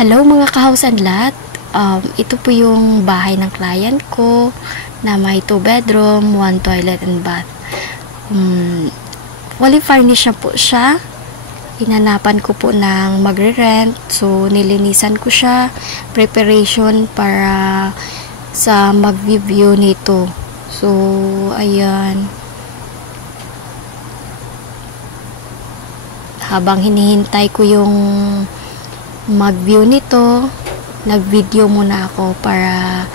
Hello mga ka-house-and-lot. Ito po yung bahay ng client ko na may 2 bedroom, 1 toilet and bath. Fully furnished na po siya. Hinanapan ko po ng magre-rent. So, nilinisan ko siya. Preparation para sa mag-view nito. So, ayan. Habang hinihintay ko yung mag-view nito, nag-video muna ako para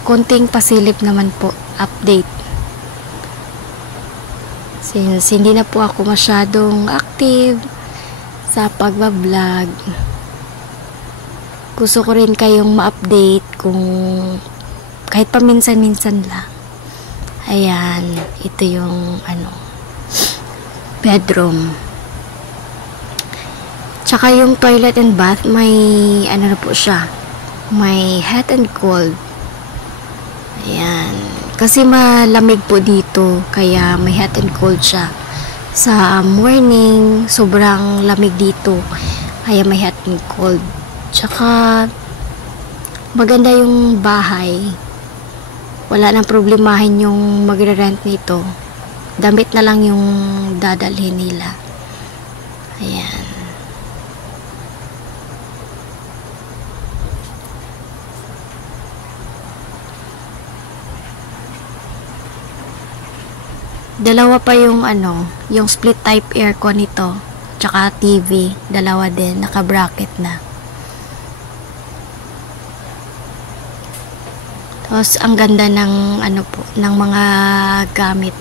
konting pasilip naman po, update. Since hindi na po ako masyadong active sa pagbablog, gusto ko rin kayong ma-update kung kahit paminsan-minsan lang. Ayan, ito yung bedroom. Tsaka yung toilet and bath, may na po siya. May hot and cold. Ayan. Kasi malamig po dito, kaya may hot and cold siya. Sa morning, sobrang lamig dito, kaya may hot and cold. Tsaka, maganda yung bahay. Wala nang problemahin yung magre-rent nito. Damit na lang yung dadalhin nila. Ayan. Dalawa pa yung yung split type aircon nito, tsaka TV, dalawa din, naka-bracket na. Tapos ang ganda ng po, ng mga gamit.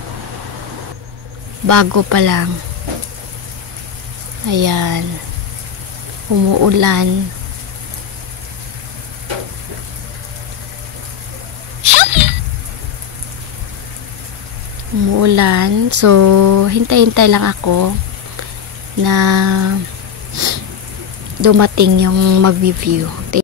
Bago pa lang. Ayan. Umuulan. Umuulan. So, hintay-hintay lang ako na dumating yung mag-review.